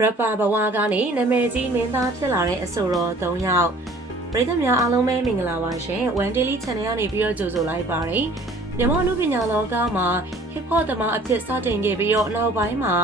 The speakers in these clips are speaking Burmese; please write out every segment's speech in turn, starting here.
rapper ဘဝကနေနာမည်ကြီးမင်းသားဖြစ်လာတဲ့အဆိုတော်၃ယောက်ပရိသတ်များအားလုံးပဲမင်္ဂလာပါရှင် One Daily Channel ကနေပြီးတော့ကြိုဆိုလိုက်ပါတယ်မြန်မာလူပညာလောကမှာ hip hop သမားအဖြစ်စတင်ခဲ့ပြီးတော့နောက်ပိုင်းမှာ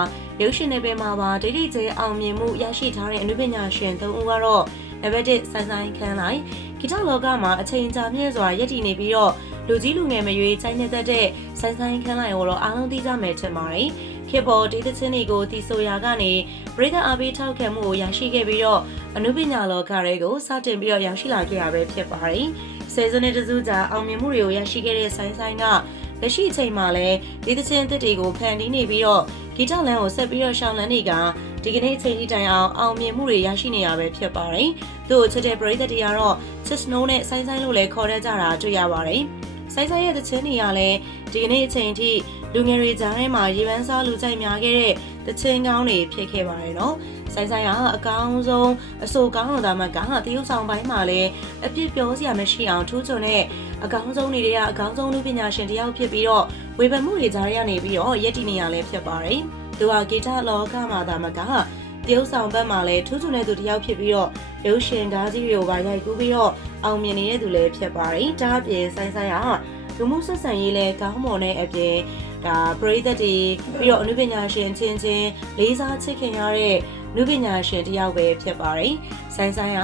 ရုပ်ရှင်နယ်ပယ်မှာပါဒိဋ္ဌိကျဲအောင်မြင်မှုရရှိထားတဲ့အနုပညာရှင်၃ဦးကတော့နံပါတ်၁ဆိုင်ဆိုင်ခန်းလိုက်ဂီတလောကမှာအချိန်ကြာမြင့်စွာရည်တည်နေပြီးတော့လူကြီးလူငယ်မရွေးချိုင်းနေတတ်တဲ့ဆိုင်ဆိုင်ခန်းလိုက်ကိုတော့အားလုံးသိကြမယ်ထင်ပါတယ်ခေပေါ်ဒေသချင်းတွေကိုတီဆိုရာကနေပရိသတ်အားပေးထောက်ခံမှုကိုရရှိခဲ့ပြီးတော့အနုပညာလောကတွေကိုစတင်ပြီးတော့ရရှိလာခဲ့ရပဲဖြစ်ပါတယ်။ဆယ်စုနှစ်တစုကြာအောင်မြင်မှုတွေကိုရရှိခဲ့တဲ့ဆိုင်ဆိုင်ကလက်ရှိအချိန်မှာလည်းဒေသချင်းတစ်တွေကိုဖန်တီးနေပြီးတော့ဂီတလမ်းကိုဆက်ပြီးတော့ရှောင်းလန်းနေကဒီကနေ့အချိန်ကြီးတိုင်အောင်မြင်မှုတွေရရှိနေရပဲဖြစ်ပါတယ်။သူ့ကိုချစ်တဲ့ပရိသတ်တွေကတော့ချစ်စနိုးနဲ့ဆိုင်ဆိုင်လို့လည်းခေါ်တတ်ကြတာတွေ့ရပါတယ်။ဆိုင်ဆိုင်ရဲ့သချင်းတွေကလည်းဒီကနေ့အချိန်ထိလူငယ်တွေကြားထဲမှာရေပန်းစားလူကြိုက်များခဲ့တဲ့သချင်းကောင်းတွေဖြစ်ခဲ့ပါတယ်နော်။ဆိုင်ဆိုင်ကအကောင်းဆုံးအဆိုကောင်းတော်သားမကတရုတ်ဆောင်ပိုင်းမှာလည်းအပြစ်ပြောစရာမရှိအောင်ထူးချွန်တဲ့အကောင်းဆုံးတွေကအကောင်းဆုံးလူပညာရှင်တယောက်ဖြစ်ပြီးတော့ဝေဖန်မှုတွေကြားရနေပြီးတော့ရည်တည်နေရလဲဖြစ်ပါတယ်။သူကဂီတလောကမှာသာမကတရုတ်ဆောင်ဘက်မှာလည်းထူးချွန်တဲ့သူတယောက်ဖြစ်ပြီးတော့ရုပ်ရှင်ကားကြီးတွေကိုပါရိုက်ကူးပြီးတော့အောင်မြင်နေတဲ့သူလည်းဖြစ်ပါတယ်။ဒါအပြင်ဆိုင်ဆိုင်ကလူမှုဆက်ဆံရေးလဲကောင်းမွန်တဲ့အပြင်ဒါပရိသတ်တွေပြီးတော့အနုပညာရှင်ချင်းလေးစားချစ်ခင်ရတဲ့နုပညာရှင်တယောက်ပဲဖြစ်ပါတယ်။ဆိုင်ဆိုင်က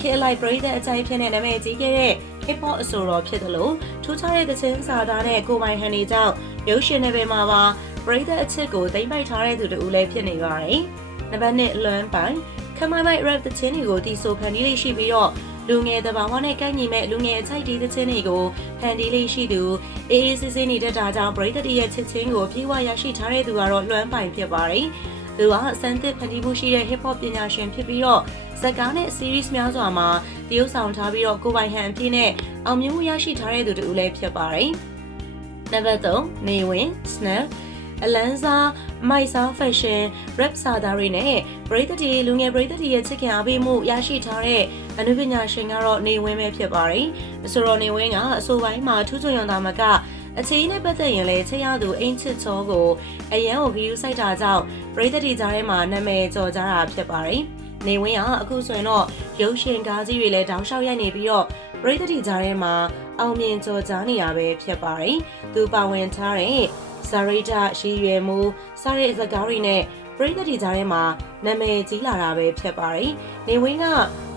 ခေတ်လိုက်ပရိသတ်အကြိုက်ဖြစ်တဲ့နာမည်ကြီးခဲ့တဲ့ hip hop အဆိုတော်ဖြစ်တယ်လို့ထူးခြားတဲ့သချင်းစာသားနဲ့ကိုပိုင်ဟန်နေကြောင့်ရုပ်ရှင်နယ်ပယ်မှာပါပရိသတ်အချစ်ကိုသိမ့်ပိုက်ထားတဲ့သူတူလည်းဖြစ်နေပါတယ်။နံပါတ်1လွမ်းပိုင်ခမိုင်မိုက် rap သချင်းတွေကိုတီဆိုဖန်တီးလေးရှိပြီးတော့လူငယ်တဘာဝနဲ့ကိုက်ညီမဲ့လူငယ်အချိုက်ဒီသချင်းတွေကိုဖန်တီးလေးရှိသူအေးအေးဆေးဆေးနေတဲ့ဒါကြောင့်ပရိသတ်ရဲ့ချစ်ချင်းကိုပြေဝရရှိထားတဲ့သူကတော့လွမ်းပိုင်ဖြစ်ပါတယ်။သူကစံသစ်ဖန်တီးမှုရှိတဲ့ hip hop ပညာရှင်ဖြစ်ပြီးတော့ဇာတ်ကားနဲ့ series များစွာမှာတရုပ်ဆောင်ထားပြီးတော့ကိုပိုင်ဟန်အဖြစ်နဲ့အောင်မြင်မှုရရှိထားတဲ့သူတူလည်းဖြစ်ပါတယ်။နံပါတ်3နေဝင် snap အလန်းစားမိုက်စား fashion rap စာသားတွေနဲ့ပရိသတ်တွေလူငယ်ပရိသတ်တွေရဲ့ချစ်ခင်အားပေးမှုရရှိထားတဲ့အနုပညာရှင်ကတော့နေဝင်းပဲဖြစ်ပါတယ်။အဆိုတော်နေဝင်းကအဆိုပိုင်းမှာထူးချွန်ရုံသာမကအခြေအနေနဲ့ပတ်သက်ရင်လည်းချစ်ရသူအင်းချစ်ချောကိုအရန်ကိုဂီယူစိုက်တာကြောင့်ပရိသတ်တွေကြားထဲမှာနာမည်ကျော်ကြတာဖြစ်ပါတယ်။နေဝင်းကအခုဆိုရင်တော့ရုပ်ရှင်ကားကြီးတွေလည်းတောင်းလျှောက်ရိုက်နေပြီးတော့ပရိသတ်တွေကြားထဲမှာအောင်မြင်ကျော်ကြားနေရပဲဖြစ်ပါတယ်။သူပါဝင်ထားတဲ့ဇာရိတာရှိရွယ်မှုစတဲ့ဇာတ်ကားတွေနဲ့ပရိသတ်တွေကြားထဲမှာနာမည်ကြီးလာတာပဲဖြစ်ပါတယ်။နေဝင်းက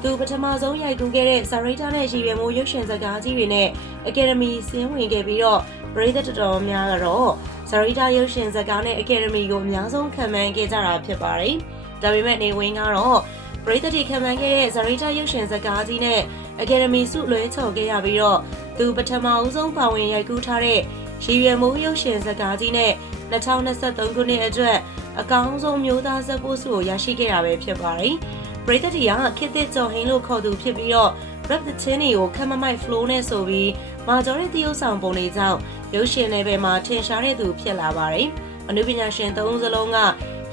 သူပထမဆုံးရိုက်ကူးခဲ့တဲ့ဇာရိတာနဲ့ရှိရွယ်မှုရုပ်ရှင်ဇာတ်ကားကြီးတွေနဲ့အကယ်ဒမီဆင်းဝင်ခဲ့ပြီးတော့ပရိသတ်တော်များကတော့ဇာရိတာရုပ်ရှင်ဇာတ်ကားနဲ့အကယ်ဒမီကိုအများဆုံးခံမှန်းခဲ့ကြတာဖြစ်ပါတယ်။ဒါပေမဲ့နေဝင်းကတော့ပရိသတ်တွေခံမှန်းခဲ့တဲ့ဇာရိတာရုပ်ရှင်ဇာတ်ကားကြီးနဲ့အကယ်ဒမီဆုလွှဲချော်ခဲ့ရပြီးတော့သူပထမဆုံးပါဝင်ရိုက်ကူးထားတဲ့ရှိရွယ်မှုရုပ်ရှင်ဇာတ်ကားကြီးနဲ့2023ခုနှစ်အတွက်အကောင်းဆုံးမျိုးသားဇာတ်ပို့ဆုကိုရရှိခဲ့တာပဲဖြစ်ပါတယ်။ပရိသတ်တွေကခေတ်သစ်ကျော်ဟင်းလို့ခေါ်သူဖြစ်ပြီးတော့ rap သချင်းတွေကိုခမမိုက် flow နဲ့ဆိုပြီးမာကျော်တဲ့တရုပ်ဆောင်ပုံတွေကြောင့်ရုပ်ရှင်နယ်ပယ်မှာထင်ရှားတဲ့သူဖြစ်လာပါတယ်။အနုပညာရှင်၃ဦးစလုံးက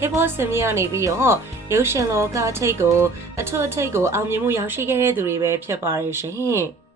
hip hop စင်မြကနေပြီးတော့ရုပ်ရှင်လောကထိပ်ကိုအထွတ်အထိပ်ကိုအောင်မြင်မှုရရှိခဲ့တဲ့သူတွေပဲဖြစ်ပါတယ်ရှင်။